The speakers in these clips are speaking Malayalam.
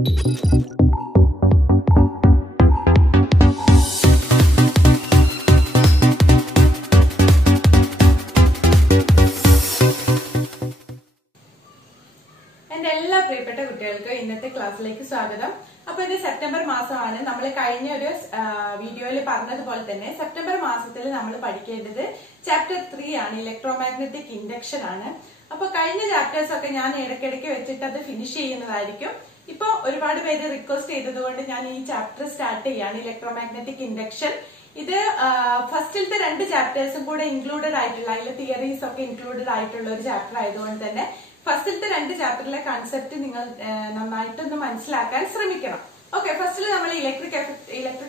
പ്രിയപ്പെട്ട കുട്ടികൾക്ക് ഇന്നത്തെ ക്ലാസ്സിലേക്ക് സ്വാഗതം. അപ്പൊ ഇത് സെപ്റ്റംബർ മാസമാണ്. നമ്മൾ കഴിഞ്ഞ ഒരു വീഡിയോയിൽ പറഞ്ഞതുപോലെ തന്നെ സെപ്റ്റംബർ മാസത്തിൽ നമ്മൾ പഠിക്കേണ്ടത് ചാപ്റ്റർ 3 ആണ്, ഇലക്ട്രോമാഗ്നറ്റിക് ഇൻഡക്ഷൻ ആണ്. അപ്പൊ കഴിഞ്ഞ ചാപ്റ്റേഴ്സ് ഒക്കെ ഞാൻ ഇടയ്ക്കിടയ്ക്ക് വെച്ചിട്ട് അത് ഫിനിഷ് ചെയ്യുന്നതായിരിക്കും. ഇപ്പൊ ഒരുപാട് പേര് റിക്വസ്റ്റ് ചെയ്തതുകൊണ്ട് ഞാൻ ഈ ചാപ്റ്റർ സ്റ്റാർട്ട് ചെയ്യാണ്, ഇലക്ട്രോമാഗ്നറ്റിക് ഇൻഡക്ഷൻ. ഇത് ഫസ്റ്റിലത്തെ 2 ചാപ്റ്റേഴ്സും കൂടെ ഇൻക്ലൂഡഡ് ആയിട്ടുള്ള, അതിലെ തിയറീസ് ഒക്കെ ഇൻക്ലൂഡഡ് ആയിട്ടുള്ള ഒരു ചാപ്റ്റർ ആയതുകൊണ്ട് തന്നെ ഫസ്റ്റിലത്തെ 2 ചാപ്റ്ററിലെ കൺസെപ്റ്റ് നിങ്ങൾ നന്നായിട്ടൊന്ന് മനസ്സിലാക്കാൻ ശ്രമിക്കണം. ഓക്കെ, ഫസ്റ്റിൽ നമ്മൾ ഇലക്ട്രിക്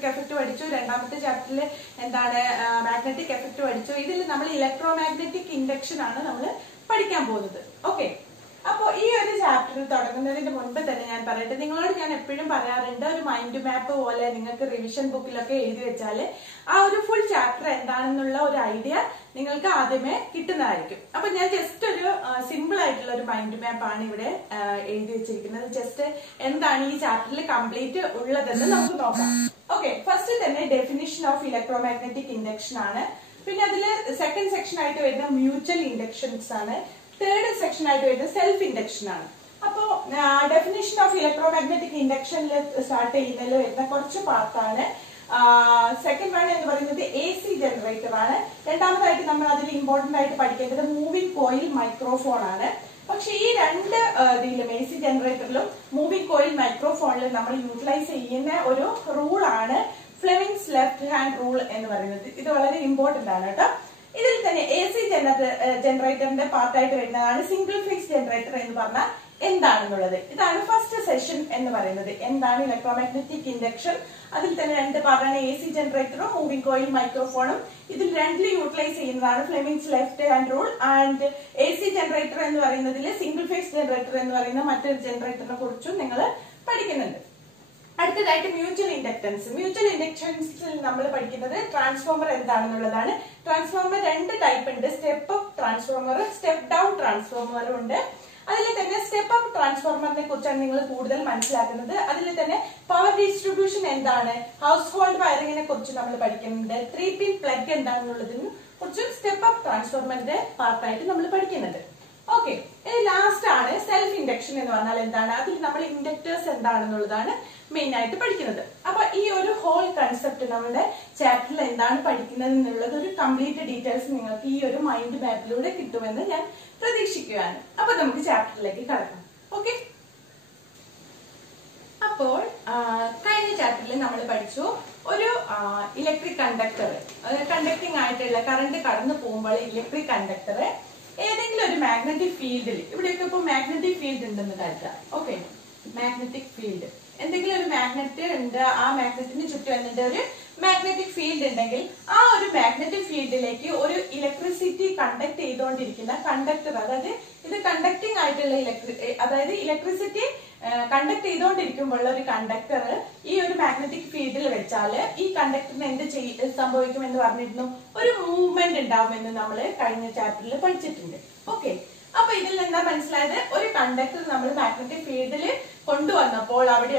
എഫക്ട് പഠിച്ചു. രണ്ടാമത്തെ ചാപ്റ്ററിൽ എന്താണ് മാഗ്നറ്റിക് എഫക്ട് പഠിച്ചു. ഇതിൽ നമ്മൾ ഇലക്ട്രോമാഗ്നറ്റിക് ഇൻഡക്ഷൻ ആണ് നമ്മൾ പഠിക്കാൻ പോകുന്നത്. ഓക്കെ, അപ്പോ ഈ ഒരു ചാപ്റ്റർ തുടങ്ങുന്നതിന് മുൻപ് തന്നെ ഞാൻ പറയട്ടെ, നിങ്ങളോട് ഞാൻ എപ്പോഴും പറയാറുണ്ട്, ഒരു മൈൻഡ് മാപ്പ് പോലെ നിങ്ങൾക്ക് റിവിഷൻ ബുക്കിലൊക്കെ എഴുതി വെച്ചാല് ആ ഒരു ഫുൾ ചാപ്റ്റർ എന്താണെന്നുള്ള ഒരു ഐഡിയ നിങ്ങൾക്ക് ആദ്യമേ കിട്ടുന്നതായിരിക്കും. അപ്പൊ ഞാൻ ജസ്റ്റ് ഒരു സിമ്പിൾ ആയിട്ടുള്ള ഒരു മൈൻഡ് മാപ്പ് ആണ് ഇവിടെ എഴുതി വെച്ചിരിക്കുന്നത്. ജസ്റ്റ് എന്താണ് ഈ ചാപ്റ്ററിൽ കംപ്ലീറ്റ് ഉള്ളതെന്ന് നമുക്ക് നോക്കാം. ഓക്കെ, ഫസ്റ്റ് തന്നെ ഡെഫിനിഷൻ ഓഫ് ഇലക്ട്രോമാഗ്നറ്റിക് ഇൻഡക്ഷൻ ആണ്. പിന്നെ അതില് സെക്കൻഡ് സെക്ഷൻ ആയിട്ട് വരുന്ന മ്യൂച്വൽ ഇൻഡക്ഷൻസ് ആണ്. തേർഡ് സെക്ഷൻ ആയിട്ട് വരുന്നത് സെൽഫ് ഇൻഡക്ഷൻ ആണ്. അപ്പോ ഡെഫിനിഷൻ ഓഫ് ഇലക്ട്രോമാഗ്നറ്റിക് ഇൻഡക്ഷനിൽ സ്റ്റാർട്ട് ചെയ്യുന്നതിൽ വരുന്ന കുറച്ച് പാർട്ടാണ്. സെക്കൻഡ് വൺ എന്ന് പറയുന്നത് AC ജനറേറ്റർ ആണ്. രണ്ടാമതായിട്ട് നമ്മൾ അതിൽ ഇമ്പോർട്ടന്റ് ആയിട്ട് പഠിക്കേണ്ടത് മൂവിംഗ് കോയിൽ മൈക്രോഫോൺ ആണ്. പക്ഷെ ഈ 2 ഇതിലും AC ജനറേറ്ററിലും മൂവിംഗ് കോയിൽ മൈക്രോഫോണിലും നമ്മൾ യൂട്ടിലൈസ് ചെയ്യുന്ന ഒരു റൂൾ ആണ് ഫ്ലെമിങ്സ് ലെഫ്റ്റ് ഹാൻഡ് റൂൾ എന്ന് പറയുന്നത്. ഇത് വളരെ ഇമ്പോർട്ടന്റ് ആണ് കേട്ടോ. ഇതിൽ തന്നെ AC ജനറേറ്ററിന്റെ പാർട്ടായിട്ട് വരുന്നതാണ് സിംഗിൾ ഫേസ് ജനറേറ്റർ എന്ന് പറഞ്ഞാൽ എന്താണെന്നുള്ളത്. ഇതാണ് ഫസ്റ്റ് സെഷൻ എന്ന് പറയുന്നത്. എന്താണ് ഇലക്ട്രോമാഗ്നറ്റിക് ഇൻഡക്ഷൻ? അതിൽ തന്നെ 2 പാർട്ടാണ്, AC ജനറേറ്ററും മൂവിംഗ് കോയിൽ മൈക്രോഫോണും. ഇതിൽ 2 യൂട്ടിലൈസ് ചെയ്യുന്നതാണ് Fleming's left hand rule. And AC generator എന്ന് പറയുന്നതിൽ സിംഗിൾ ഫേസ് ജനറേറ്റർ എന്ന് പറയുന്ന മറ്റൊരു ജനറേറ്ററിനെ കുറിച്ചും നിങ്ങൾ പഠിക്കുന്നുണ്ട്. അടുത്തതായിട്ട് മ്യൂച്വൽ ഇൻഡക്ടൻസ്. മ്യൂച്വൽ ഇൻഡക്ടൻസിൽ നമ്മൾ പഠിക്കുന്നത് ട്രാൻസ്ഫോമർ എന്താണെന്നുള്ളതാണ്. ട്രാൻസ്ഫോമർ 2 ടൈപ്പ് ഉണ്ട്, step up transformer, step down ട്രാൻസ്ഫോമറും ഉണ്ട്. അതിൽ തന്നെ സ്റ്റെപ്പ് അപ്പ് ട്രാൻസ്ഫോമറിനെ കുറിച്ചാണ് നിങ്ങൾ കൂടുതൽ മനസ്സിലാക്കുന്നത്. അതിൽ തന്നെ പവർ ഡിസ്ട്രിബ്യൂഷൻ എന്താണ്, ഹൗസ് ഹോൾഡ് വയറിങ്ങിനെ കുറിച്ച് നമ്മൾ പഠിക്കുന്നുണ്ട്. 3 പിൻ പ്ലഗ് എന്താണെന്നുള്ളതിനെ കുറിച്ച് സ്റ്റെപ്പ് അപ്പ് ട്രാൻസ്ഫോമറിന്റെ പാർട്ടായിട്ട് നമ്മൾ പഠിക്കുന്നുണ്ട്. ഓക്കെ, ലാസ്റ്റ് ആണ് സെൽഫ് ഇൻഡക്ഷൻ എന്ന് പറഞ്ഞാൽ എന്താണ്, അതിൽ നമ്മൾ ഇൻഡക്ടേഴ്സ് എന്താണെന്നുള്ളതാണ് മെയിൻ ആയിട്ട് പഠിക്കുന്നത്. അപ്പൊ ഈ ഒരു ഹോൾ കൺസെപ്റ്റ് നമ്മുടെ ചാപ്റ്ററിൽ എന്താണ് പഠിക്കുന്നത് എന്നുള്ളത് ഒരു കംപ്ലീറ്റ് ഡീറ്റെയിൽസ് നിങ്ങൾക്ക് ഈ ഒരു മൈൻഡ് മാപ്പിലൂടെ കിട്ടുമെന്ന് ഞാൻ പ്രതീക്ഷിക്കുകയാണ്. അപ്പൊ നമുക്ക് ചാപ്റ്ററിലേക്ക് കടക്കാം. ഓക്കെ, അപ്പോൾ കഴിഞ്ഞ ചാപ്റ്ററിൽ നമ്മൾ പഠിച്ചു ഒരു ഇലക്ട്രിക് കണ്ടക്ടർ, കണ്ടക്ടിങ് ആയിട്ടുള്ള കറണ്ട് കടന്നു പോകുമ്പോൾ ഇലക്ട്രിക് കണ്ടക്ടർ ഏതെങ്കിലും ഒരു മാഗ്നറ്റിക് ഫീൽഡിൽ, ഇവിടെയൊക്കെ ഇപ്പൊ മാഗ്നറ്റിക് ഫീൽഡ് ഉണ്ടെന്ന് കരുതാം. ഓക്കെ, മാഗ്നറ്റിക് ഫീൽഡ്, എന്തെങ്കിലും ഒരു മാഗ്നറ്റ് ഉണ്ട്, ആ മാഗ്നറ്റിന് ചുറ്റും എന്നിട്ട് ഒരു മാഗ്നറ്റിക് ഫീൽഡ് ഉണ്ടെങ്കിൽ ആ ഒരു മാഗ്നറ്റിക് ഫീൽഡിലേക്ക് ഒരു ഇലക്ട്രിസിറ്റി കണ്ടക്ട് ചെയ്തുകൊണ്ടിരിക്കുന്ന കണ്ടക്ടർ, അതായത് ഇത് കണ്ടക്ടിങ് ആയിട്ടുള്ള അതായത് ഇലക്ട്രിസിറ്റി കണ്ടക്ട് ചെയ്തുകൊണ്ടിരിക്കുമ്പോൾ ഒരു കണ്ടക്ടർ ഈ ഒരു മാഗ്നറ്റിക് ഫീൽഡിൽ വെച്ചാൽ ഈ കണ്ടക്ടറിന് എന്ത് സംഭവിക്കും എന്ന് പറഞ്ഞിരുന്നു, ഒരു മൂവ്മെന്റ് ഉണ്ടാവുമെന്ന് നമ്മൾ കഴിഞ്ഞ ചാപ്റ്ററിൽ പഠിച്ചിട്ടുണ്ട്. ഓക്കെ, അപ്പൊ ഇതിൽ എന്താ മനസ്സിലായത്, ഒരു കണ്ടക്ടർ നമ്മൾ മാഗ്നറ്റിക് ഫീൽഡിൽ കൊണ്ടുവന്നപ്പോൾ അവിടെ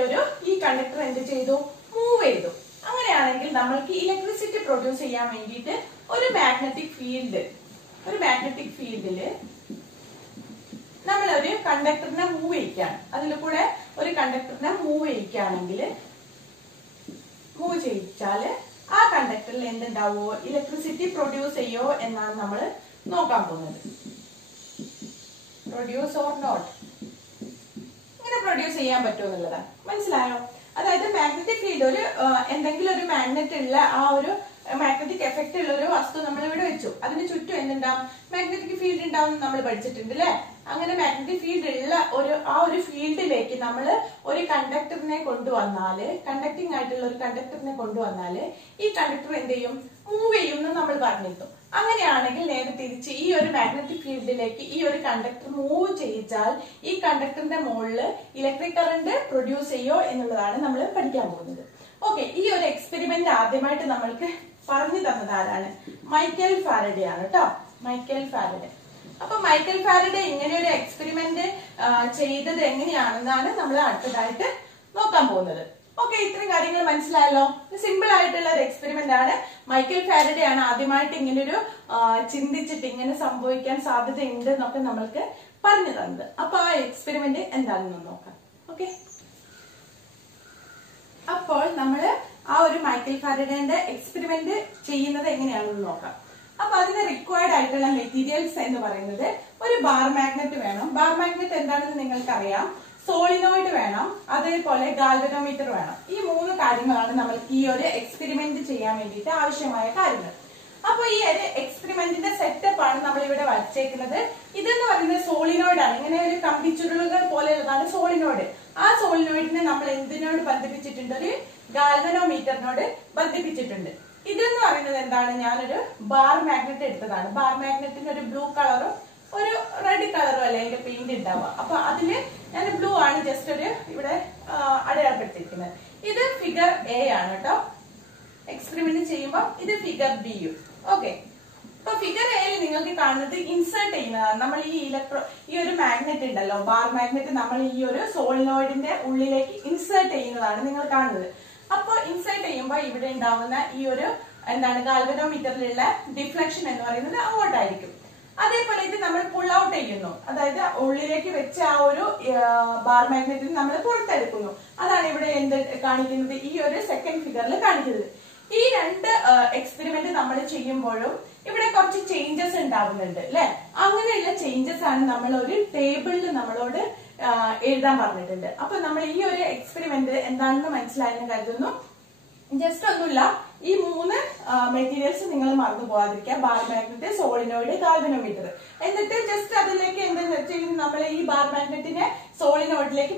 ഈ കണ്ടക്ടർ എന്ത് ചെയ്തു, മൂവ് ചെയ്തു. അങ്ങനെയാണെങ്കിൽ നമ്മൾക്ക് ഇലക്ട്രിസിറ്റി പ്രൊഡ്യൂസ് ചെയ്യാൻ വേണ്ടിയിട്ട് ഒരു മാഗ്നറ്റിക് ഫീൽഡില് നമ്മളൊരു കണ്ടക്ടറിനെ മൂവ് ചെയ്യിക്കുകയാണ്. അതിൽ കൂടെ ഒരു കണ്ടക്ടറിനെ മൂവ് ചെയ്യിച്ചാല് ആ കണ്ടക്ടറിൽ എന്തുണ്ടാവോ, ഇലക്ട്രിസിറ്റി പ്രൊഡ്യൂസ് ചെയ്യോ എന്നാണ് നമ്മൾ നോക്കാൻ പോകുന്നത്. പ്രൊഡ്യൂസ് ഓർ നോട്ട്, ഇങ്ങനെ പ്രൊഡ്യൂസ് ചെയ്യാൻ പറ്റുമോ എന്നുള്ളതാണ്. മനസ്സിലായോ? അതായത് മാഗ്നറ്റിക് ഫീൽഡ്, ഒരു എന്തെങ്കിലും ഒരു മാഗ്നറ്റ് ഉള്ള ആ ഒരു മാഗ്നറ്റിക് എഫക്റ്റ് ഉള്ള ഒരു വസ്തു നമ്മൾ ഇവിടെ വെച്ചു, അതിന് ചുറ്റും എന്തുണ്ടാവും, മാഗ്നറ്റിക് ഫീൽഡ് ഉണ്ടാവും നമ്മൾ പഠിച്ചിട്ടുണ്ട് അല്ലെ. അങ്ങനെ മാഗ്നറ്റിക് ഫീൽഡ് ഉള്ള ആ ഒരു ഫീൽഡിലേക്ക് നമ്മൾ ഒരു കണ്ടക്ടറിനെ കൊണ്ടുവന്നാല്, കണ്ടക്ടിങ് ആയിട്ടുള്ള ഒരു കണ്ടക്ടറിനെ കൊണ്ടുവന്നാല് ഈ കണ്ടക്ടർ എന്ത് ചെയ്യും, മൂവ് ചെയ്യും എന്ന് നമ്മൾ പറഞ്ഞിരുന്നു. അങ്ങനെയാണെങ്കിൽ നേരെ തിരിച്ച് ഈ ഒരു മാഗ്നറ്റിക് ഫീൽഡിലേക്ക് ഈ ഒരു കണ്ടക്ടർ മൂവ് ചെയ്യിച്ചാൽ ഈ കണ്ടക്ടറിന്റെ മുകളിൽ ഇലക്ട്രിക് കറന്റ് പ്രൊഡ്യൂസ് ചെയ്യോ എന്നുള്ളതാണ് നമ്മൾ പഠിക്കാൻ പോകുന്നത്. ഓക്കെ, ഈ ഒരു എക്സ്പെരിമെന്റ് ആദ്യമായിട്ട് നമ്മൾക്ക് പറഞ്ഞു തന്നത് ആരാണ്, മൈക്കൽ ഫാരഡെ ആണ് കേട്ടോ, മൈക്കൽ ഫാരഡെ. അപ്പൊ മൈക്കൽ ഫാരഡെ ഇങ്ങനെ ഒരു എക്സ്പെരിമെന്റ് ചെയ്തത് എങ്ങനെയാണെന്നാണ് നമ്മൾ അടുത്തതായിട്ട് നോക്കാൻ പോകുന്നത്. ഓക്കെ, ഇത്രയും കാര്യങ്ങൾ മനസ്സിലായല്ലോ. സിമ്പിൾ ആയിട്ടുള്ള ഒരു എക്സ്പെരിമെന്റ് ആണ്. മൈക്കൽ ഫാരഡേ ആണ് ആദ്യമായിട്ട് ഇങ്ങനൊരു ചിന്തിച്ചിട്ട് ഇങ്ങനെ സംഭവിക്കാൻ സാധ്യതയുണ്ട് എന്നൊക്കെ നമ്മൾക്ക് പറഞ്ഞു തന്നത്. അപ്പൊ ആ എക്സ്പെരിമെന്റ് എന്താണെന്ന് നോക്കാം. ഓക്കെ, അപ്പോൾ നമ്മള് ആ ഒരു മൈക്കൽ ഫാരഡേന്റെ എക്സ്പെരിമെന്റ് ചെയ്യുന്നത് എങ്ങനെയാണെന്ന് നോക്കാം. അപ്പൊ അതിന് റിക്വയർഡ് ആയിട്ടുള്ള മെറ്റീരിയൽസ് എന്ന് പറയുന്നത് ഒരു ബാർ മാഗ്നറ്റ് വേണം. ബാർ മാഗ്നറ്റ് എന്താണെന്ന് നിങ്ങൾക്കറിയാം. സോളിനോയിഡ് വേണം, അതേപോലെ ഗാൽവനോമീറ്റർ വേണം. ഈ 3 കാര്യങ്ങളാണ് നമ്മൾക്ക് ഈ ഒരു എക്സ്പെരിമെന്റ് ചെയ്യാൻ വേണ്ടിയിട്ട് ആവശ്യമായ കാര്യങ്ങൾ. അപ്പൊ ഈ ഒരു എക്സ്പെരിമെന്റിന്റെ സെറ്റപ്പ് ആണ് നമ്മൾ ഇവിടെ വരച്ചേക്കുന്നത്. ഇതെന്ന് പറയുന്നത് സോളിനോയിഡ് ആണ്. ഇങ്ങനെ ഒരു കമ്പിച്ചുരുളുകൾ പോലെയുള്ളതാണ് സോളിനോയിഡ്. ആ സോളിനോയിഡിനെ നമ്മൾ എന്തിനോട് ബന്ധിപ്പിച്ചിട്ടുണ്ട്? ഒരു ഗാൽവനോമീറ്ററിനോട് ബന്ധിപ്പിച്ചിട്ടുണ്ട്. ഇതെന്ന് പറയുന്നത് എന്താണ്? ഞാനൊരു ബാർ മാഗ്നറ്റ് എടുത്തതാണ്. ബാർ മാഗ്നറ്റിന് ഒരു ബ്ലൂ കളറും ഒരു റെഡ് കളറും അല്ലേ അതിന്റെ പെയിന്റ് ഉണ്ടാവുക. അപ്പൊ അതില് ഞാൻ ബ്ലൂ ആണ് ജസ്റ്റ് ഒരു ഇവിടെ അടയാളപ്പെടുത്തിയിരിക്കുന്നത്. ഇത് ഫിഗർ എ ആണ് കേട്ടോ. എക്സ്പെരിമെന്റ് ചെയ്യുമ്പോൾ ഇത് ഫിഗർ ബിയും. ഓക്കെ, അപ്പൊ ഫിഗർ എയിൽ നിങ്ങൾക്ക് കാണുന്നത് ഇൻസേർട്ട് ചെയ്യുന്നതാണ്. നമ്മൾ ഈ ഒരു മാഗ്നറ്റ് ഉണ്ടല്ലോ, ബാർ മാഗ്നറ്റ് നമ്മൾ ഈ ഒരു സോളിനോയിഡിന്റെ ഉള്ളിലേക്ക് ഇൻസേർട്ട് ചെയ്യുന്നതാണ് നിങ്ങൾ കാണുന്നത്. അപ്പൊ ഇൻസേർട്ട് ചെയ്യുമ്പോൾ ഇവിടെ ഉണ്ടാവുന്ന ഈ ഒരു ഗാൽവനോമീറ്ററിലുള്ള ഡിഫ്ലക്ഷൻ എന്ന് പറയുന്നത് അങ്ങോട്ടായിരിക്കും. അതേപോലെ ഇത് നമ്മൾ പുൾ ഔട്ട് ചെയ്യുന്നു, അതായത് ഉള്ളിലേക്ക് വെച്ച ആ ഒരു ബാർ മാഗ്നറ്റിന് നമ്മൾ പുറത്തെടുക്കുന്നു. അതാണ് ഇവിടെ എന്ത് കാണിക്കുന്നത്? ഈ ഒരു സെക്കൻഡ് ഫിഗറിൽ കാണിക്കുന്നത്. ഈ 2 എക്സ്പെരിമെന്റ് നമ്മൾ ചെയ്യുമ്പോഴും ഇവിടെ കുറച്ച് ചേഞ്ചസ് ഉണ്ടാവുന്നുണ്ട് അല്ലെ. അങ്ങനെയുള്ള ചേഞ്ചസ് ആണ് നമ്മൾ ഒരു ടേബിളിൽ നമ്മളോട് എഴുതാൻ പറഞ്ഞിട്ടുണ്ട്. അപ്പൊ നമ്മൾ ഈ ഒരു എക്സ്പെരിമെന്റ് എന്താണെന്ന് മനസ്സിലായെന്ന് കരുതുന്നു. ജസ്റ്റ് ഒന്നുമില്ല, ഈ 3 മെറ്റീരിയൽസ് നിങ്ങൾ മറന്നു പോകാതിരിക്കുക. Bar magnet, solenoid, galvanometer. എന്നിട്ട് ജസ്റ്റ് അതിലേക്ക് എന്താ ചെയ്യുന്നു? നമ്മൾ ഈ ബാർ മാഗ്നറ്റിനെ സോളിനോയിഡിലേക്ക്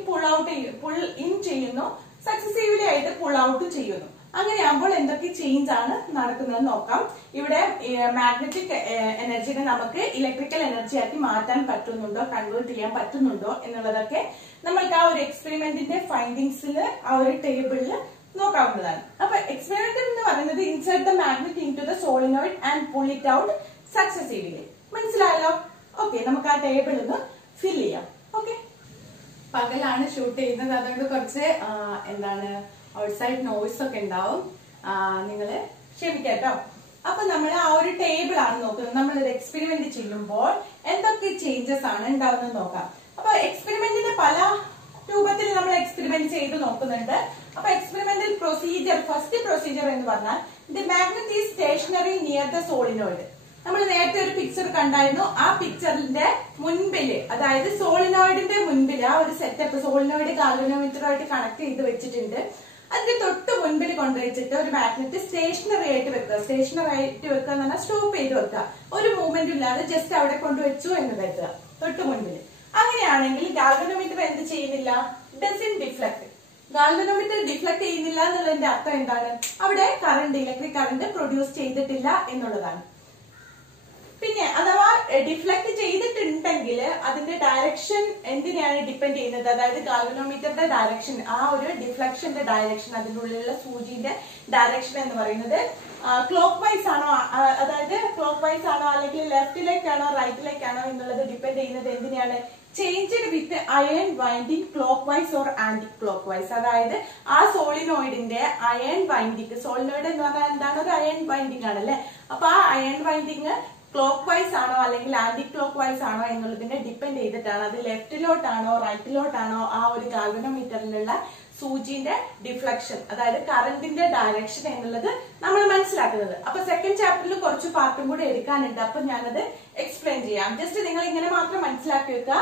പുൾ ഇൻ ചെയ്യുന്നു, സക്സസീവ്ലി ആയിട്ട് പുൾ ഔട്ട് ചെയ്യുന്നു. അങ്ങനെയാകുമ്പോൾ എന്തൊക്കെ ചേഞ്ച് ആണ് നടക്കുന്നത് നോക്കാം. ഇവിടെ മാഗ്നറ്റിക് എനർജിനെ നമുക്ക് ഇലക്ട്രിക്കൽ എനർജി ആക്കി മാറ്റാൻ പറ്റുന്നുണ്ടോ, കൺവേർട്ട് ചെയ്യാൻ പറ്റുന്നുണ്ടോ എന്നുള്ളതൊക്കെ നമ്മൾക്ക് ആ ഒരു എക്സ്പെരിമെന്റിന്റെ ഫൈൻഡിങ്സിൽ ആ ഒരു ടേബിളിൽ നോക്കാവുന്നതാണ്. അപ്പൊ എക്സ്പെരിമെന്റ് എന്ന് പറയുന്നത് insert the magnet into the solenoid and pull it out successively. മനസ്സിലായല്ലോ? ഓക്കെ, നമുക്ക് ആ ടേബിൾ ഒന്ന് ഫിൽ ചെയ്യാം. ഓക്കെ, പകലാണ് ഷൂട്ട് ചെയ്യുന്നത്, അതുകൊണ്ട് കുറച്ച് ഔട്ട്സൈഡ് നോയ്സ് ഒക്കെ ഉണ്ടാവും, നിങ്ങള് ക്ഷമിക്കാട്ടോ. അപ്പൊ നമ്മൾ ആ ഒരു ടേബിൾ ആണ് നോക്കുന്നത്. നമ്മളൊരു എക്സ്പെരിമെന്റ് ചെയ്യുമ്പോൾ എന്തൊക്കെ ചേഞ്ചസ് ആണ് ഉണ്ടാവുന്നത് നോക്കാം. അപ്പൊ എക്സ്പെരിമെന്റിന് പല രൂപത്തിൽ നമ്മൾ എക്സ്പെരിമെന്റ് ചെയ്ത് നോക്കുന്നുണ്ട്. അപ്പൊ എക്സ്പെരിമെന്റൽ പ്രൊസീജിയർ, ഫസ്റ്റ് പ്രൊസീജിയർ എന്ന് പറഞ്ഞാൽ the magnet is stationary near the solenoid. നമ്മൾ നേരത്തെ ഒരു പിക്ചർ കണ്ടായിരുന്നു. ആ പിക്ചറിന്റെ മുൻപില്, അതായത് സോളിനോയിഡിന്റെ മുൻപില് ആ ഒരു സെറ്റപ്പ് സോളിനോയിഡ് ഗാൽവനോമീറ്ററുമായിട്ട് കണക്ട് ചെയ്ത് വെച്ചിട്ടുണ്ട്. അതിന്റെ തൊട്ട് മുൻപിൽ കൊണ്ടുവച്ചിട്ട് ഒരു മാഗ്നറ്റ് സ്റ്റേഷനറി ആയിട്ട് വെക്കുക. സ്റ്റേഷനറി ആയിട്ട് വെക്കുക എന്ന് പറഞ്ഞാൽ സ്റ്റോപ്പ് ചെയ്ത് വെക്കുക. ഒരു മൂവ്മെന്റ് ഇല്ലാതെ ജസ്റ്റ് അവിടെ കൊണ്ടുവച്ചു എന്ന് കരുതുക, തൊട്ട് മുൻപിൽ. അങ്ങനെയാണെങ്കിൽ ഗാൽവനോമീറ്റർ എന്ത് ചെയ്യുന്നില്ല? Doesn't deflect. ഗാൽവനോമീറ്റർ ഡിഫ്ലക്ട് ചെയ്യുന്നില്ല എന്നുള്ളതിന്റെ അർത്ഥം എന്താണ്? അവിടെ കറണ്ട്, ഇലക്ട്രിക് കറണ്ട് പ്രൊഡ്യൂസ് ചെയ്തിട്ടില്ല എന്നുള്ളതാണ്. പിന്നെ അഥവാ ഡിഫ്ലക്ട് ചെയ്തിട്ടുണ്ടെങ്കിൽ അതിന്റെ ഡയറക്ഷൻ എന്തിനെയാണ് ഡിപ്പെൻഡ് ചെയ്യുന്നത്? അതായത് ഗാൽവനോമീറ്ററിന്റെ ഡയറക്ഷൻ, ആ ഒരു ഡിഫ്ലക്ഷന്റെ ഡയറക്ഷൻ, അതിന്റെ ഉള്ളിലുള്ള സൂചിന്റെ ഡയറക്ഷൻ എന്ന് പറയുന്നത് ക്ലോക്ക് വൈസ് ആണോ, അതായത് ക്ലോക്ക് വൈസ് ആണോ അല്ലെങ്കിൽ ലെഫ്റ്റിലേക്കാണോ റൈറ്റിലേക്കാണോ എന്നുള്ളത് ഡിപ്പെൻഡ് ചെയ്യുന്നത് എന്തിനെയാണ്? Change with iron winding clockwise or anticlockwise. അതായത് ആ സോളിനോയിഡിന്റെ അയൺ വൈൻഡിങ്, സോളിനോയിഡ് എന്ന് പറഞ്ഞാൽ എന്താണ്? ഒരു അയൺ വൈൻഡിങ് ആണല്ലേ. അപ്പൊ ആ അയൺ വൈൻഡിങ് ക്ലോക്ക് വൈസ് ആണോ അല്ലെങ്കിൽ ആന്റി ക്ലോക്ക് വൈസ് ആണോ എന്നുള്ളതിനെ ഡിപ്പെൻഡ് ചെയ്തിട്ടാണ്, അത് ലെഫ്റ്റിലോട്ടാണോ റൈറ്റിലോട്ടാണോ ആ ഒരു ഗാൽവനോമീറ്ററിലുള്ള സൂചിന്റെ ഡിഫ്ലക്ഷൻ, അതായത് കറന്റിന്റെ ഡയറക്ഷൻ എന്നുള്ളത് നമ്മൾ മനസ്സിലാക്കുന്നത്. അപ്പൊ സെക്കൻഡ് ചാപ്റ്ററിൽ കുറച്ച് പാർട്ടും കൂടി എടുക്കാനുണ്ട്. അപ്പൊ ഞാനത് എക്സ്പ്ലെയിൻ ചെയ്യാം. ജസ്റ്റ് നിങ്ങൾ ഇങ്ങനെ മാത്രം മനസ്സിലാക്കി വെക്കുക.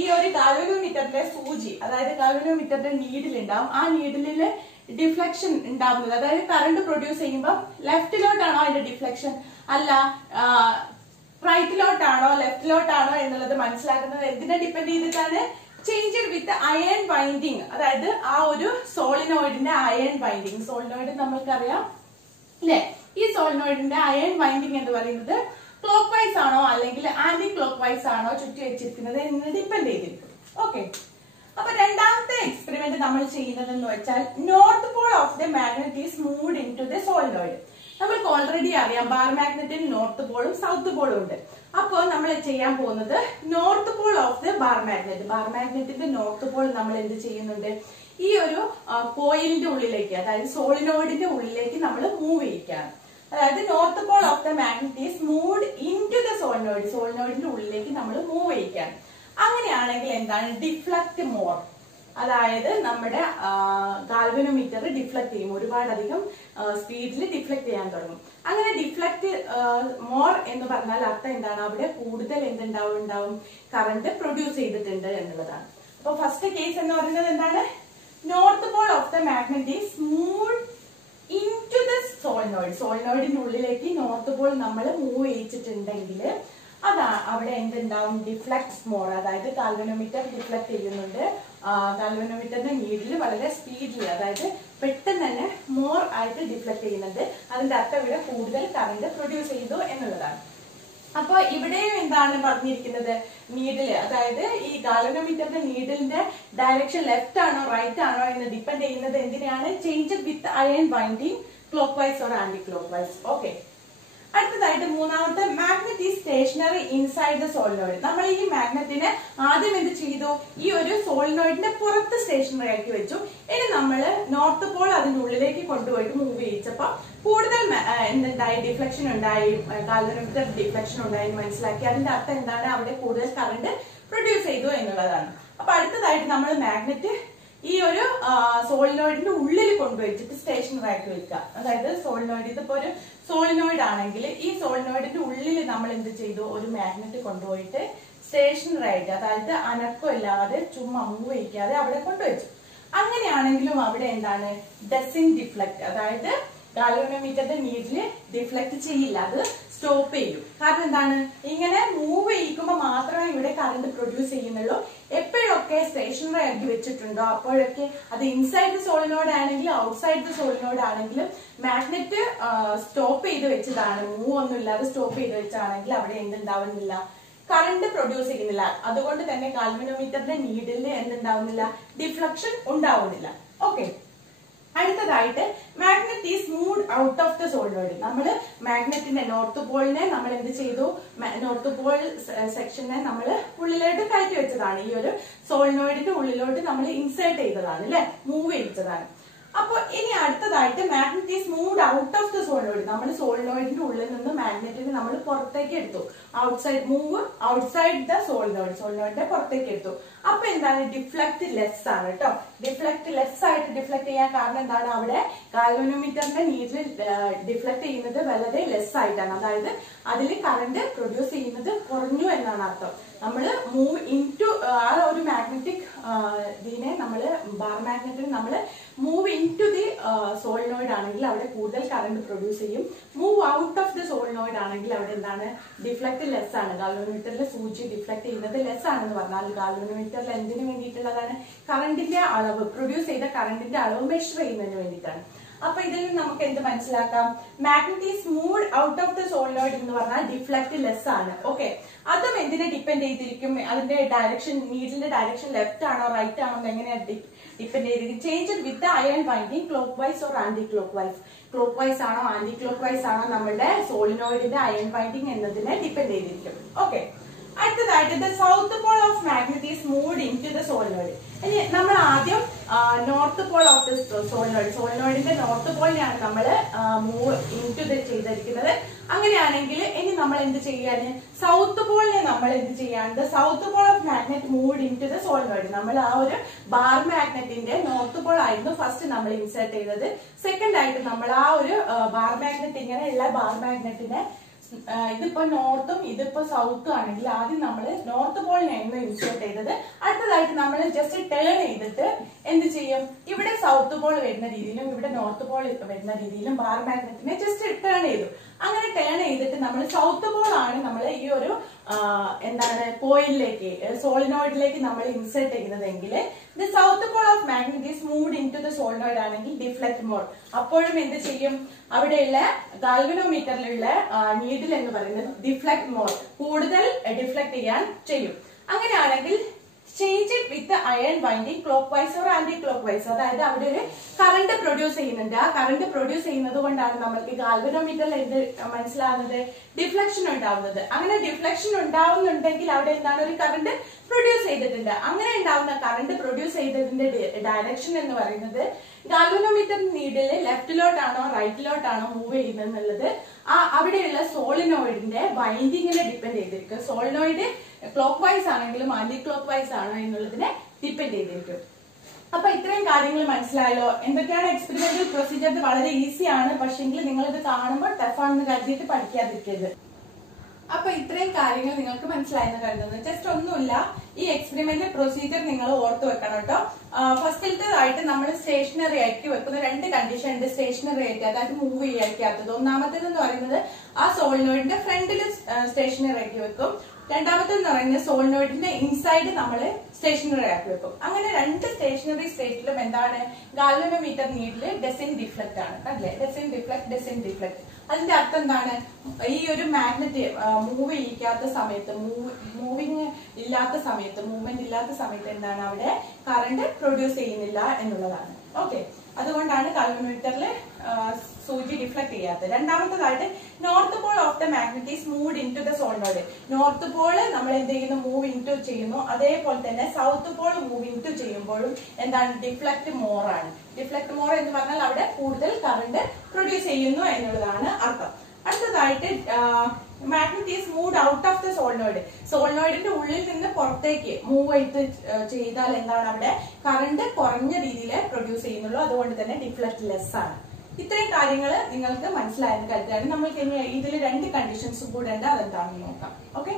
ഈ ഒരു ഗാൽവനോമീറ്ററിന്റെ സൂചി, അതായത് ഗാൽവനോമീറ്ററിന്റെ നീഡിൽ ഉണ്ടാവും. ആ നീഡിലില് ഡിഫ്ലക്ഷൻ ഉണ്ടാവുന്നത്, അതായത് കറണ്ട് പ്രൊഡ്യൂസ് ചെയ്യുമ്പോൾ ലെഫ്റ്റിലോട്ടാണോ അതിന്റെ ഡിഫ്ലക്ഷൻ, അല്ല റൈറ്റിലോട്ടാണോ ലെഫ്റ്റിലോട്ടാണോ എന്നുള്ളത് മനസ്സിലാക്കുന്നത് എന്തിനെ ഡിപ്പെൻഡ് ചെയ്തിട്ടാണ്? ചേഞ്ച് വിത്ത് അയൺ വൈൻഡിങ്, അതായത് ആ ഒരു സോളിനോയിഡിന്റെ അയൺ വൈൻഡിങ്. സോളിനോയിഡ് നമ്മൾക്കറിയാം അല്ലെ. ഈ സോളിനോയിഡിന്റെ അയൺ വൈൻഡിങ് എന്ന് പറയുന്നത് ക്ലോക്ക് വൈസ് ആണോ അല്ലെങ്കിൽ ആന്റി ക്ലോക്ക് വൈസ് ആണോ ചുറ്റി വെച്ചിരിക്കുന്നത് എന്ന് ഡിപ്പെൻഡ് ചെയ്തിരിക്കും. ഓക്കെ, അപ്പൊ രണ്ടാമത്തെ എക്സ്പെരിമെന്റ് നമ്മൾ ചെയ്യുന്നത് എന്ന് വെച്ചാൽ north pole of the magnet is moved into the solenoid. നമ്മൾക്ക് ഓൾറെഡി അറിയാം ബാർ മാഗ്നറ്റിൽ നോർത്ത് പോളും സൗത്ത് പോളും ഉണ്ട്. അപ്പോൾ നമ്മൾ ചെയ്യാൻ പോകുന്നത് north pole of the bar magnet. Bar മാഗ്നറ്റിന്റെ നോർത്ത് പോൾ നമ്മൾ എന്ത് ചെയ്യുന്നുണ്ട്, ഈ ഒരു കോയിലിന്റെ ഉള്ളിലേക്ക്, അതായത് സോളിനോയിഡിന്റെ ഉള്ളിലേക്ക് നമ്മൾ മൂവ് ചെയ്യിക്കുകയാണ്. അതായത് north pole of the magnet is moved into the solenoid. സോളിനോയിഡിന്റെ ഉള്ളിലേക്ക് നമ്മൾ മൂവ് ചെയ്യിക്കുകയാണ്. അങ്ങനെയാണെങ്കിൽ എന്താണ് ഡിഫ്ലക്ട് മോർ, അതായത് നമ്മുടെ ഗാൽവനോമീറ്റർ ഡിഫ്ലക്ട് ചെയ്യും, ഒരുപാടധികം സ്പീഡിൽ ഡിഫ്ലക്ട് ചെയ്യാൻ തുടങ്ങും. അങ്ങനെ ഡിഫ്ലക്ട് മോർ എന്ന് പറഞ്ഞാൽ അർത്ഥം എന്താണ്, അവിടെ കൂടുതൽ എന്തുണ്ടാവും, കറണ്ട് പ്രൊഡ്യൂസ് ചെയ്തിട്ടുണ്ട് എന്നുള്ളതാണ്. അപ്പൊ ഫസ്റ്റ് കേസ് എന്ന് പറയുന്നത് എന്താണ്, north pole of the magnet is moved into the solenoid. സോളിനോയിഡിന്റെ ഉള്ളിലേക്ക് നോർത്ത് പോൾ നമ്മൾ മൂവ് ചെയ്യിച്ചിട്ടുണ്ടെങ്കിൽ അതാ അവിടെ എന്തുണ്ടാവും, ഡിഫ്ലക്ട് മോർ, അതായത് ഗാൽവനോമീറ്റർ ഡിഫ്ലക്ട് ചെയ്യുന്നുണ്ട്. ഗാൽവനോമീറ്ററിന്റെ നീഡിൽ വളരെ സ്പീഡിൽ, അതായത് പെട്ടെന്ന് തന്നെ മോർ ആയിട്ട് ഡിഫ്ലക്ട് ചെയ്യുന്നുണ്ട്. അതിന്റെ അർത്ഥം ഇവിടെ കൂടുതൽ കറണ്ട് പ്രൊഡ്യൂസ് ചെയ്തു എന്നുള്ളതാണ്. അപ്പൊ ഇവിടെയും എന്താണ് പറഞ്ഞിരിക്കുന്നത്, നീഡില്, അതായത് ഈ ഗാൽവനോമീറ്ററിന്റെ നീഡിലിന്റെ ഡയറക്ഷൻ ലെഫ്റ്റ് ആണോ റൈറ്റ് ആണോ എന്ന് ഡിപ്പെൻഡ് ചെയ്യുന്നത് എന്തിനാണ്, change with iron winding clockwise or anticlockwise. Okay, അടുത്തതായിട്ട് മൂന്നാമത്തെ, magnet is stationary inside the solenoid. നമ്മൾ ഈ മാഗ്നറ്റിനെ ആദ്യം എന്ത് ചെയ്തു, ഈ ഒരു സോളിനോയിഡിന്റെ പുറത്ത് സ്റ്റേഷനറി ആക്കി വെച്ചു. ഇനി നമ്മൾ നോർത്ത് പോൾ അതിന്റെ ഉള്ളിലേക്ക് കൊണ്ടുപോയിട്ട് മൂവ് ചെയ്യിച്ചപ്പോ കൂടുതൽ എന്തുണ്ടായി, ഡിഫ്ലക്ഷൻ ഉണ്ടായി, ഗാൽവനോമീറ്റർ ഡിഫ്ലക്ഷൻ ഉണ്ടായി മനസ്സിലാക്കി. അതിന്റെ അർത്ഥം എന്താണ്, അവിടെ കൂടുതൽ കറണ്ട് പ്രൊഡ്യൂസ് ചെയ്തു എന്നുള്ളതാണ്. അപ്പൊ അടുത്തതായിട്ട് നമ്മൾ മാഗ്നറ്റ് ഈ ഒരു സോളിനോയിഡിന്റെ ഉള്ളിൽ കൊണ്ടുവച്ചിട്ട് സ്റ്റേഷനറി ആക്കി വെക്കുക. അതായത് സോളിനോയിഡ്, ഇതിപ്പോ ഒരു സോളിനോയിഡ് ആണെങ്കിൽ ഈ സോളിനോയിഡിന്റെ ഉള്ളിൽ നമ്മൾ എന്ത് ചെയ്തു, ഒരു മാഗ്നറ്റ് കൊണ്ടുപോയിട്ട് സ്റ്റേഷനറി ആയിട്ട്, അതായത് അനക്കമില്ലാതെ ചുമ്മാ മൂവ് ചെയ്യിക്കാതെ അവിടെ കൊണ്ടുവച്ചു. അങ്ങനെയാണെങ്കിലും അവിടെ എന്താണ്, ഡസിങ് ഡിഫ്ലക്ട്, അതായത് ഗാൽവനോമീറ്ററിന്റെ നീഡില് ഡിഫ്ലക്ട് ചെയ്യില്ല, അത് സ്റ്റോപ്പ് ചെയ്യും. കാരണം എന്താണ്, ഇങ്ങനെ മൂവ് ചെയ്യിക്കുമ്പോൾ മാത്രമേ ഇവിടെ കറണ്ട് പ്രൊഡ്യൂസ് ചെയ്യുന്നുള്ളൂ. എപ്പോഴൊക്കെ സ്റ്റേഷനറി ആക്കി വെച്ചിട്ടുണ്ടോ അപ്പോഴൊക്കെ, അത് ഇൻസൈഡ് ദ സോളിനോയിഡ് ആണെങ്കിലും ഔട്ട്സൈഡ് ദ സോളിനോയിഡ് ആണെങ്കിലും, മാഗ്നറ്റ് സ്റ്റോപ്പ് ചെയ്ത് വെച്ചതാണ്, മൂവ് ഒന്നും ഇല്ലാതെ സ്റ്റോപ്പ് ചെയ്ത് വെച്ചാണെങ്കിൽ അവിടെ എന്തുണ്ടാവുന്നില്ല, കറണ്ട് പ്രൊഡ്യൂസ് ചെയ്യുന്നില്ല. അതുകൊണ്ട് തന്നെ ഗാൽവനോമീറ്ററിന്റെ നീഡിൽ എന്തുണ്ടാവുന്നില്ല, ഡിഫ്ലക്ഷൻ ഉണ്ടാവുന്നില്ല. ഓക്കെ, അടുത്തതായിട്ട് magnet is moved out of the solenoid. നമ്മൾ മാഗ്നറ്റിന്റെ നോർത്ത് പോളിനെ നമ്മൾ എന്ത് ചെയ്തു, നോർത്ത് പോൾ സെക്ഷനെ നമ്മൾ ഉള്ളിലോട്ട് കയറ്റി വെച്ചതാണ്, ഈ ഒരു സോളിനോയിഡിന്റെ ഉള്ളിലോട്ട് നമ്മൾ ഇൻസേർട്ട് ചെയ്തതാണ്, അല്ലെ, മൂവ് ചെയ്യിച്ചതാണ്. അപ്പൊ ഇനി അടുത്തതായിട്ട് magnet is moved out of the solenoid. നമ്മൾ സോളിനോയിഡിന്റെ ഉള്ളിൽ നിന്ന് മാഗ്നറ്റിനെ നമ്മൾ പുറത്തേക്ക് എടുത്തു, outside, move outside the solenoid, സോളിനോയിഡിന്റെ പുറത്തേക്ക് എടുത്തു. അപ്പൊ എന്താണ്, ഡിഫ്ലക്ട് ലെസ് ആണ് കേട്ടോ. ഡിഫ്ലക്ട് ലെസ് ആയിട്ട് ഡിഫ്ലക്ട് ചെയ്യാൻ കാരണം എന്താണ്, അവിടെ ഗാൽവനോമീറ്ററിന്റെ നീഡിൽ ഡിഫ്ലക്ട് ചെയ്യുന്നത് വളരെ ലെസ് ആയിട്ടാണ്, അതായത് അതിൽ കറണ്ട് പ്രൊഡ്യൂസ് ചെയ്യുന്നത് കുറഞ്ഞു എന്നാണ് അർത്ഥം. നമ്മൾ മൂവ് ഇൻ ടു ആ ഒരു മാഗ്നറ്റിക് ഇതിനെ നമ്മള് ബാർ മാഗ്നറ്റിന് നമ്മൾ move into the solenoid ആണെങ്കിൽ അവിടെ കൂടുതൽ കറണ്ട് പ്രൊഡ്യൂസ് ചെയ്യും. Move out of the solenoid ആണെങ്കിൽ അവിടെ എന്താണ്, ഡിഫ്ലക്ട് ലെസ് ആണ്. ഗാൽവനോമീറ്ററിലെ സൂചി ഡിഫ്ലക്ട് ചെയ്യുന്നത് ലെസ് ആണെന്ന് പറഞ്ഞാൽ ഗാൽവനോമീറ്ററിൽ എന്തിനു വേണ്ടിയിട്ടുള്ളതാണ്, കറണ്ടിന്റെ അളവ്, പ്രൊഡ്യൂസ് ചെയ്ത കറണ്ടിന്റെ അളവ് മെഷർ ചെയ്യുന്നതിന് വേണ്ടിയിട്ടാണ്. അപ്പൊ ഇതിൽ നിന്ന് നമുക്ക് എന്ത് മനസ്സിലാക്കാം, magnet is moved out of the solenoid എന്ന് പറഞ്ഞാൽ ഡിഫ്ലക്ട് ലെസ് ആണ്. ഓക്കെ, അതും എന്തിനെ ഡിപ്പെൻഡ് ചെയ്തിരിക്കും, അതിന്റെ ഡയറക്ഷൻ, നീഡിന്റെ ഡയറക്ഷൻ ലെഫ്റ്റ് ആണോ റൈറ്റ് ആണോ എങ്ങനെയാണ് ഡിപ്പെൻഡ് ചെയ്തിരിക്കും. Change with iron winding clockwise or anticlockwise. Clock vice ആണോ ആന്റി ക്ലോക്ക് വൈസ് ആണോ നമ്മുടെ സോളിനോയിഡിന്റെ അയൺ വൈൻഡിങ് എന്നതിനെ ഡിപ്പെൻഡ് ചെയ്തിരിക്കും. ഓക്കെ, അടുത്തതായിട്ട് the south pole of magnet is moved into the solenoid. ഇനി നമ്മൾ ആദ്യം north pole of the solenoid, സോളിനോയിഡിന്റെ നോർത്ത് പോളിനെയാണ് നമ്മൾ മൂവ് ഇൻ ടു ദ ചെയ്തിരിക്കുന്നത്. അങ്ങനെയാണെങ്കിൽ ഇനി നമ്മൾ എന്ത് ചെയ്യാന്, സൗത്ത് പോളിനെ നമ്മൾ എന്ത് ചെയ്യാൻ, the south pole of magnet moved into the solenoid. നമ്മൾ ആ ഒരു ബാർ മാഗ്നറ്റിന്റെ നോർത്ത് പോൾ ആയിരുന്നു ഫസ്റ്റ് നമ്മൾ ഇൻസേർട്ട് ചെയ്തത്. സെക്കൻഡ് ആയിട്ട് നമ്മൾ ആ ഒരു ബാർ മാഗ്നറ്റ്, ഇങ്ങനെയുള്ള ബാർ മാഗ്നറ്റിനെ, ഇതിപ്പോ നോർത്തും ഇതിപ്പോ സൗത്തും ആണെങ്കിൽ ആദ്യം നമ്മൾ നോർത്ത് പോളിനായിരുന്നു ഇൻസേർട്ട് ചെയ്തത്. അടുത്തതായിട്ട് നമ്മൾ ജസ്റ്റ് ടേൺ ചെയ്തിട്ട് എന്ത് ചെയ്യും, ഇവിടെ സൗത്ത് പോൾ വരുന്ന രീതിയിലും ഇവിടെ നോർത്ത് പോൾ വരുന്ന രീതിയിലും ബാർ മാഗ്നറ്റിനെ ജസ്റ്റ് ടേൺ ചെയ്തു. അങ്ങനെ ടേൺ ചെയ്തിട്ട് നമ്മൾ സൗത്ത് പോൾ ആണ് നമ്മൾ ഈ ഒരു എന്താണ് കോയിലിലേക്ക്, സോളിനോയിഡിലേക്ക് നമ്മൾ ഇൻസേർട്ട് ചെയ്യുന്നതെങ്കിൽ the south pole of magnet is moved into the solenoid ആണെങ്കിൽ ഡിഫ്ലക്ട് മോർ. അപ്പോഴും എന്ത് ചെയ്യും, അവിടെയുള്ള ഗാൽവനോമീറ്ററിലുള്ള നീഡിൽ എന്ന് പറയുന്നത് ഡിഫ്ലക്ട് മോർ, കൂടുതൽ ഡിഫ്ലക്ട് ചെയ്യാൻ ചെയ്യും. അങ്ങനെയാണെങ്കിൽ change it with iron winding clockwise or anticlockwise. അതായത് അവിടെ ഒരു കറണ്ട് പ്രൊഡ്യൂസ് ചെയ്യുന്നുണ്ട്. ആ കറണ്ട് പ്രൊഡ്യൂസ് ചെയ്യുന്നത് കൊണ്ടാണ് നമ്മൾക്ക് ഗാൽവനോമീറ്ററിൽ എന്ത് മനസ്സിലാവുന്നത്, ഡിഫ്ലക്ഷൻ ഉണ്ടാവുന്നത്. അങ്ങനെ ഡിഫ്ലക്ഷൻ ഉണ്ടാവുന്നുണ്ടെങ്കിൽ അവിടെ എന്താണ്, ഒരു കറണ്ട് പ്രൊഡ്യൂസ് ചെയ്തിട്ടുണ്ട്. അങ്ങനെ ഉണ്ടാവുന്ന കറണ്ട് പ്രൊഡ്യൂസ് ചെയ്തതിന്റെ ഡയറക്ഷൻ എന്ന് പറയുന്നത് ഗാൽവനോമീറ്റർ നീഡില് ലെഫ്റ്റിലോട്ടാണോ റൈറ്റിലോട്ടാണോ മൂവ് ചെയ്യുന്നത് എന്നുള്ളത് അവിടെയുള്ള സോളിനോയിഡിന്റെ ബൈൻഡിങ്ങിനെ ഡിപ്പെൻഡ് ചെയ്തിരിക്കും. സോളിനോയിഡ് ക്ലോക്ക് വൈസ് ആണെങ്കിലും ആന്റി ക്ലോക്ക് വൈസ് ആണോ എന്നുള്ളതിനെ ഡിപ്പെൻഡ് ചെയ്തിരിക്കും. അപ്പൊ ഇത്രയും കാര്യങ്ങൾ മനസ്സിലായല്ലോ. എന്തൊക്കെയാണ് എക്സ്പെരിമെന്റൽ പ്രൊസീജിയർ? വളരെ ഈസി ആണ്, പക്ഷെങ്കിൽ നിങ്ങൾ ഇത് കാണുമ്പോൾ ടഫാണെന്ന് കരുതിയിട്ട് പഠിക്കാതിരിക്കരുത്. അപ്പൊ ഇത്രയും കാര്യങ്ങൾ നിങ്ങൾക്ക് മനസ്സിലായെന്ന് കരുതുന്നു. ജസ്റ്റ് ഒന്നുമില്ല, ഈ എക്സ്പെരിമെന്റൽ പ്രൊസീജിയർ നിങ്ങൾ ഓർത്ത് വെക്കണം കേട്ടോ. ഫസ്റ്റിലത്തേതായിട്ട് നമ്മൾ സ്റ്റേഷനറി ആക്കി വെക്കുന്ന രണ്ട് കണ്ടീഷൻ ഉണ്ട്. സ്റ്റേഷനറി ആയിട്ട്, അതായത് മൂവ് ചെയ്യാത്തത്. ഒന്നാമത്തേത് എന്ന് പറയുന്നത് ആ സോളിനോയിഡിന്റെ ഫ്രണ്ടിൽ സ്റ്റേഷനറി ആക്കി വെക്കും. രണ്ടാമത്തേന്ന് പറയുന്നത് സോളിനോയിഡിന്റെ ഇൻസൈഡ് നമ്മൾ സ്റ്റേഷനറി ആക്കി വെക്കും. അങ്ങനെ രണ്ട് സ്റ്റേഷനറി സ്റ്റേറ്റിലും എന്താണ്, ഗാൽവനോമീറ്റർ നീഡില് ഡെസിൻ ഡിഫ്ലക്ട് ആണ് അല്ലെ. ഡെസിൻ ഡിഫ്ലക്ട് അതിന്റെ അർത്ഥം എന്താണ്, ഈ ഒരു മാഗ്നറ്റ് മൂവ് ചെയ്യിക്കാത്ത സമയത്ത്, മൂവിങ് ഇല്ലാത്ത സമയത്ത്, മൂവ്മെന്റ് ഇല്ലാത്ത സമയത്ത് എന്താണ്, അവിടെ കറണ്ട് പ്രൊഡ്യൂസ് ചെയ്യുന്നില്ല എന്നുള്ളതാണ്. ഓക്കെ, അതുകൊണ്ടാണ് ഗാൽവനോമീറ്ററിൽ സൂചി ഡിഫ്ലക്ട് ചെയ്യാത്തത്. രണ്ടാമത്തേതായിട്ട് north pole of the magnet is moved into the solenoid. North pole നമ്മൾ എന്ത് ചെയ്യുന്നു, മൂവ് ഇൻ ടു ചെയ്യുന്നു. അതേപോലെ തന്നെ south pole move into ചെയ്യുമ്പോഴും എന്താണ്, ഡിഫ്ലക്ട് മോർ ആണ്. ഡിഫ്ലക്ട് മോർ എന്ന് പറഞ്ഞാൽ അവിടെ കൂടുതൽ കറണ്ട് പ്രൊഡ്യൂസ് ചെയ്യുന്നു എന്നുള്ളതാണ് അർത്ഥം. അടുത്തതായിട്ട് magnet is moved out of the solenoid. സോളിനോയിഡിന്റെ ഉള്ളിൽ നിന്ന് പുറത്തേക്ക് മൂവ് ചെയ്താൽ എന്താണ്, അവിടെ കറണ്ട് കുറഞ്ഞ രീതിയിൽ പ്രൊഡ്യൂസ് ചെയ്യുന്നുള്ളൂ. അതുകൊണ്ട് തന്നെ ഡിഫ്ലക്ട് ലെസ് ആണ്. ഇത്രയും കാര്യങ്ങൾ നിങ്ങൾക്ക് മനസ്സിലായെന്ന് കരുതാണ്. നമ്മൾക്ക് ഇനി ഇതിൽ രണ്ട് കണ്ടീഷൻസും കൂടെ ഉണ്ട്, അതെന്താണെന്ന് നോക്കാം. ഓക്കെ,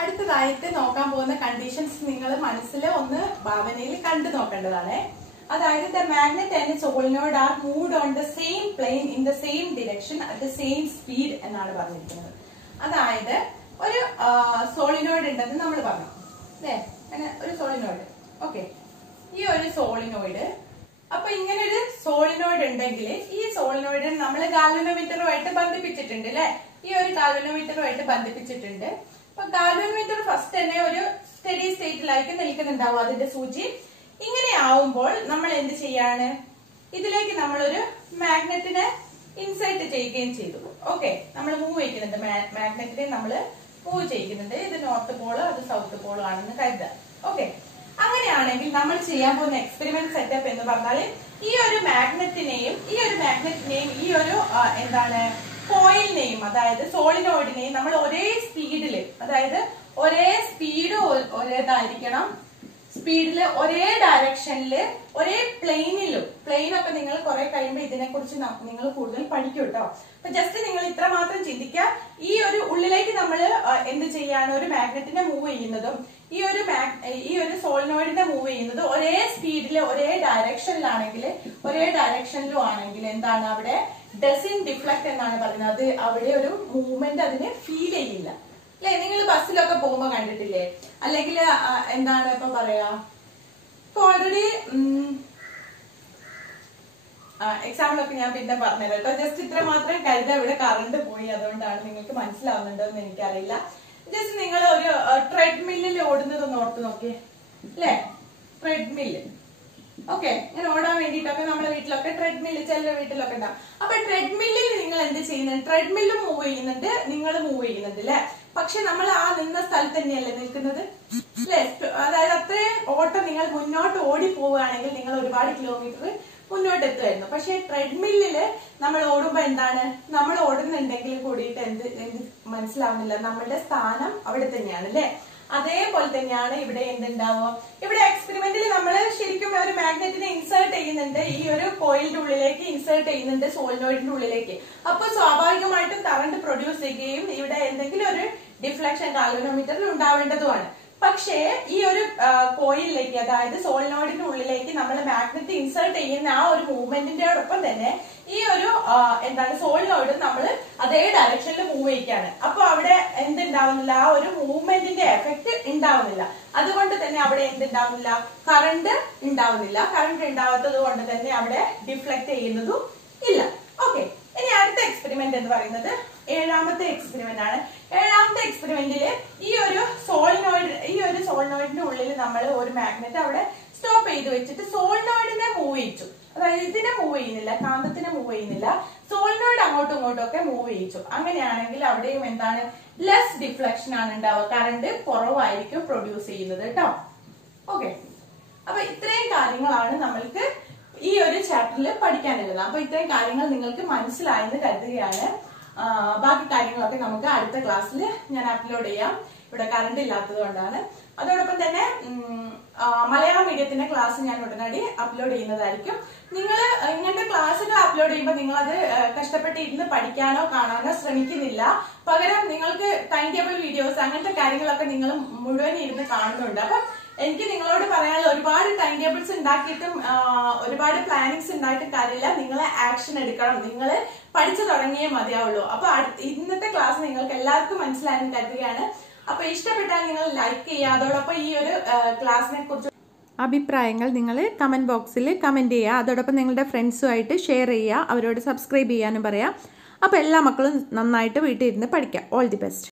അടുത്തതായിട്ട് നോക്കാൻ പോകുന്ന കണ്ടീഷൻസ് നിങ്ങൾ മനസ്സിൽ ഒന്ന് ഭാവനയിൽ കണ്ടു നോക്കേണ്ടതാണ്. അതായത് the magnet and solenoid are moved on the same plane in the same direction at the same speed എന്നാണ് പറഞ്ഞിരിക്കുന്നത്. അതായത് ഒരു സോളിനോയിഡ് ഉണ്ടെന്ന് നമ്മൾ പറഞ്ഞു അല്ലേ, അങ്ങനെ ഒരു സോളിനോയിഡ്. ഓക്കെ, ഈ ഒരു സോളിനോയിഡ്, അപ്പൊ ഇങ്ങനെ ഒരു സോളിനോയിഡ് ഉണ്ടെങ്കിൽ ഈ സോളിനോയിഡ് നമ്മൾ ഗാൽവനോമീറ്ററുമായിട്ട് ബന്ധിപ്പിച്ചിട്ടുണ്ട് അല്ലെ. ഈ ഒരു ഗാൽവനോമീറ്ററുമായിട്ട് ബന്ധിപ്പിച്ചിട്ടുണ്ട്. അപ്പൊ ഗാൽവനോമീറ്റർ ഫസ്റ്റ് തന്നെ ഒരു സ്റ്റഡി സ്റ്റേറ്റിലായിരിക്കും നിൽക്കുന്നുണ്ടാവും അതിന്റെ സൂചി. ഇങ്ങനെ ആവുമ്പോൾ നമ്മൾ എന്ത് ചെയ്യാണ്, ഇതിലേക്ക് നമ്മളൊരു മാഗ്നറ്റിനെ ഇൻസൈറ്റ് ചെയ്യുകയും ചെയ്തു. ഓക്കെ, നമ്മൾ മൂവ് ചെയ്യുന്നുണ്ട്, മാഗ്നറ്റിനെ നമ്മൾ മൂവ് ചെയ്യുന്നുണ്ട്. ഇത് നോർത്ത് പോള്, അത് സൗത്ത് പോള് ആണെന്ന് കരുതാം. ഓക്കെ, അങ്ങനെയാണെങ്കിൽ നമ്മൾ ചെയ്യാൻ പോകുന്ന എക്സ്പെരിമെന്റ് സെറ്റപ്പ് എന്ന് പറഞ്ഞാൽ ഈ ഒരു മാഗ്നറ്റിനെയും ഈ ഒരു എന്താണ് കോയിലിനെയും, അതായത് സോളിനോയിഡിനെയും നമ്മൾ ഒരേ സ്പീഡില്, അതായത് ഒരേ സ്പീഡ് ഒരേതായിരിക്കണം, സ്പീഡില് ഒരേ ഡയറക്ഷനില് ഒരേ പ്ലെയിനൊക്കെ നിങ്ങൾ കുറെ കഴിയുമ്പോൾ ഇതിനെ കുറിച്ച് നിങ്ങൾ കൂടുതൽ പഠിക്കും കേട്ടോ. അപ്പൊ ജസ്റ്റ് നിങ്ങൾ ഇത്ര മാത്രം ചിന്തിക്കുക. ഈ ഒരു ഉള്ളിലേക്ക് നമ്മൾ എന്ത് ചെയ്യാണ്, ഒരു മാഗ്നറ്റിനെ മൂവ് ചെയ്യുന്നതും ഈ ഒരു സോളിനോയിഡിനെ മൂവ് ചെയ്യുന്നത് ഒരേ സ്പീഡില് ഒരേ ഡയറക്ഷനിലും ആണെങ്കിൽ എന്താണ്, അവിടെ ഡസിൻ ഡിഫ്ലക്ട് എന്നാണ് പറയുന്നത്. അവിടെ ഒരു മൂവ്മെന്റ് അതിന് ഫീൽ ചെയ്യില്ല അല്ലെ. നിങ്ങൾ ബസ്സിലൊക്കെ പോകുമ്പോ കണ്ടിട്ടില്ലേ, അല്ലെങ്കിൽ എന്താണ് ഇപ്പൊ പറയാ, ഇപ്പൊ ഓൾറെഡി എക്സാമ്പിൾ ഒക്കെ ഞാൻ പിന്നെ പറഞ്ഞുതരാം കേട്ടോ. ജസ്റ്റ് ഇത്ര മാത്രം കരുതാം. ഇവിടെ കറണ്ട് പോയി, അതുകൊണ്ടാണ് നിങ്ങൾക്ക് മനസ്സിലാവുന്നുണ്ടോ എന്ന് എനിക്കറിയില്ല. ജസ്റ്റ് നിങ്ങൾ ഒരു ട്രെഡ്മില്ലിൽ ഓടുന്നതൊന്ന് ഓർത്ത് നോക്കിയേ അല്ലെ. ട്രെഡ്മില്ല്, ഓക്കെ, ഇങ്ങനെ ഓടാൻ വേണ്ടിയിട്ടൊക്കെ നമ്മുടെ വീട്ടിലൊക്കെ ട്രെഡ്മില്ല് ചില വീട്ടിലൊക്കെ ഉണ്ടാവും. അപ്പൊ ട്രെഡ്മില്ലിൽ നിങ്ങൾ എന്ത് ചെയ്യുന്നത്, ട്രെഡ്മില്ലും മൂവ് ചെയ്യുന്നുണ്ട്, നിങ്ങൾ മൂവ് ചെയ്യുന്നുണ്ട് അല്ലെ. പക്ഷെ നമ്മൾ ആ നിന്ന സ്ഥലത്ത് തന്നെയല്ലേ നിൽക്കുന്നത് അല്ലെ. അതായത് അത്രയും ഓട്ടം നിങ്ങൾ മുന്നോട്ട് ഓടി പോവുകയാണെങ്കിൽ നിങ്ങൾ ഒരുപാട് കിലോമീറ്റർ മുന്നോട്ട് എത്തുമായിരുന്നു. പക്ഷെ ട്രെഡ്മില്ലില് നമ്മൾ ഓടുമ്പോ എന്താണ്, നമ്മൾ ഓടുന്നുണ്ടെങ്കിൽ കൂടിയിട്ട് എന്ത് മനസ്സിലാവുന്നില്ല, നമ്മളുടെ സ്ഥാനം അവിടെ തന്നെയാണ് അല്ലെ. അതേപോലെ തന്നെയാണ് ഇവിടെ എന്തുണ്ടാവുക, ഇവിടെ എക്സ്പെരിമെന്റിൽ നമ്മൾ ശരിക്കും ഒരു മാഗ്നറ്റിനെ ഇൻസേർട്ട് ചെയ്യുന്നുണ്ട്, ഈ ഒരു കോയിലിന്റെ ഉള്ളിലേക്ക് ഇൻസേർട്ട് ചെയ്യുന്നുണ്ട്, സോളിനോയിഡിന്റെ ഉള്ളിലേക്ക്. അപ്പൊ സ്വാഭാവികമായിട്ടും കറണ്ട് പ്രൊഡ്യൂസ് ചെയ്യുകയും ഇവിടെ എന്തെങ്കിലും ഒരു ഡിഫ്ലക്ഷൻ ഗാൽവനോമീറ്ററിൽ ഉണ്ടാവേണ്ടതുമാണ്. പക്ഷേ ഈ ഒരു കോയിലിലേക്ക്, അതായത് സോളിനോയിഡിന്റെ ഉള്ളിലേക്ക് നമ്മൾ മാഗ്നറ്റ് ഇൻസേർട്ട് ചെയ്യുന്ന ആ ഒരു മൂവ്മെന്റിന്റെയോടൊപ്പം തന്നെ ഈ ഒരു എന്താണ് സോളിനോയിഡ് നമ്മൾ അതേ ഡയറക്ഷനിൽ മൂവ് ചെയ്യാണ്. അപ്പൊ അവിടെ എന്തുണ്ടാവുന്നില്ല, ആ ഒരു മൂവ്മെന്റിന്റെ എഫക്ട് ഉണ്ടാവുന്നില്ല. അതുകൊണ്ട് തന്നെ അവിടെ എന്തുണ്ടാവുന്നില്ല, കറണ്ട് ഉണ്ടാവുന്നില്ല. കറണ്ട് ഉണ്ടാവാത്തത് കൊണ്ട് തന്നെ അവിടെ ഡിഫ്ലക്ട് ചെയ്യുന്നതും ഇല്ല. ഓക്കെ, ഇനി അടുത്ത എക്സ്പെരിമെന്റ് എന്ന് പറയുന്നത് ഏഴാമത്തെ എക്സ്പെരിമെന്റ് ആണ്. ഏഴാമത്തെ എക്സ്പെരിമെന്റില് ഈ ഒരു സോളിനോയിഡിന്റെ ഉള്ളിൽ നമ്മൾ ഒരു മാഗ്നറ്റ് അവിടെ സ്റ്റോപ്പ് ചെയ്ത് വെച്ചിട്ട് സോളിനോയിഡിനെ മൂവ് ചെയ്യിച്ചു. അതായത് ഇതിനെ മൂവ് ചെയ്യുന്നില്ല, കാന്തത്തിനെ മൂവ് ചെയ്യുന്നില്ല, സോളിനോയിഡ് അങ്ങോട്ടും ഇങ്ങോട്ടും ഒക്കെ മൂവ് ചെയ്യിച്ചു. അങ്ങനെയാണെങ്കിൽ അവിടെയും എന്താണ്, ലെസ് ഡിഫ്ലക്ഷൻ ആണ് ഉണ്ടാവുക, കറണ്ട് കുറവായിരിക്കും പ്രൊഡ്യൂസ് ചെയ്യുന്നത് കേട്ടോ. ഓക്കെ, അപ്പൊ ഇത്രയും കാര്യങ്ങളാണ് നമ്മൾക്ക് ഈ ഒരു ചാപ്റ്ററിൽ പഠിക്കാനുള്ളത്. അപ്പൊ ഇത്രയും കാര്യങ്ങൾ നിങ്ങൾക്ക് മനസ്സിലായെന്ന് കരുതുകയാണ്. ബാക്കി കാര്യങ്ങളൊക്കെ നമുക്ക് അടുത്ത ക്ലാസ്സിൽ ഞാൻ അപ്ലോഡ് ചെയ്യാം. ഇവിടെ കറണ്ട് ഇല്ലാത്തത് കൊണ്ടാണ്. അതോടൊപ്പം തന്നെ മലയാളം മീഡിയത്തിന്റെ ക്ലാസ് ഞാൻ ഉടനടി അപ്ലോഡ് ചെയ്യുന്നതായിരിക്കും. നിങ്ങൾ ഇങ്ങനത്തെ ക്ലാസ്സുകൾ അപ്ലോഡ് ചെയ്യുമ്പോൾ നിങ്ങൾ അത് കഷ്ടപ്പെട്ട് ഇരുന്ന് പഠിക്കാനോ കാണാനോ ശ്രമിക്കുന്നില്ല. പകരം നിങ്ങൾക്ക് ടൈം ടേബിൾ വീഡിയോസ് അങ്ങനത്തെ കാര്യങ്ങളൊക്കെ നിങ്ങൾ മുഴുവൻ ഇരുന്ന് കാണുന്നുണ്ട്. അപ്പൊ എനിക്ക് നിങ്ങളോട് പറയാനുള്ള ഒരുപാട് ടൈം ടേബിൾസ് ഉണ്ടാക്കിയിട്ടും ഒരുപാട് പ്ലാനിങ്സ് ഉണ്ടായിട്ടും കാര്യമില്ല. നിങ്ങൾ ആക്ഷൻ എടുക്കണം. നിങ്ങൾ പഠിച്ചു തുടങ്ങിയേ മതിയാവുള്ളൂ. അപ്പൊ ഇന്നത്തെ ക്ലാസ് നിങ്ങൾക്ക് എല്ലാവർക്കും മനസ്സിലായെന്ന് കരുതുകയാണ്. അപ്പൊ ഇഷ്ടപ്പെട്ടാൽ നിങ്ങൾ ലൈക്ക് ചെയ്യുക. അതോടൊപ്പം ഈ ഒരു ക്ലാസ്സിനെ കുറിച്ച് അഭിപ്രായങ്ങൾ നിങ്ങൾ കമന്റ് ബോക്സിൽ കമന്റ് ചെയ്യുക. അതോടൊപ്പം നിങ്ങളുടെ ഫ്രണ്ട്സുമായിട്ട് ഷെയർ ചെയ്യുക. അവരോട് സബ്സ്ക്രൈബ് ചെയ്യാനും പറയാം. അപ്പോൾ എല്ലാ മക്കളും നന്നായിട്ട് വീട്ടിൽ ഇരുന്ന് പഠിക്കാം. All the best.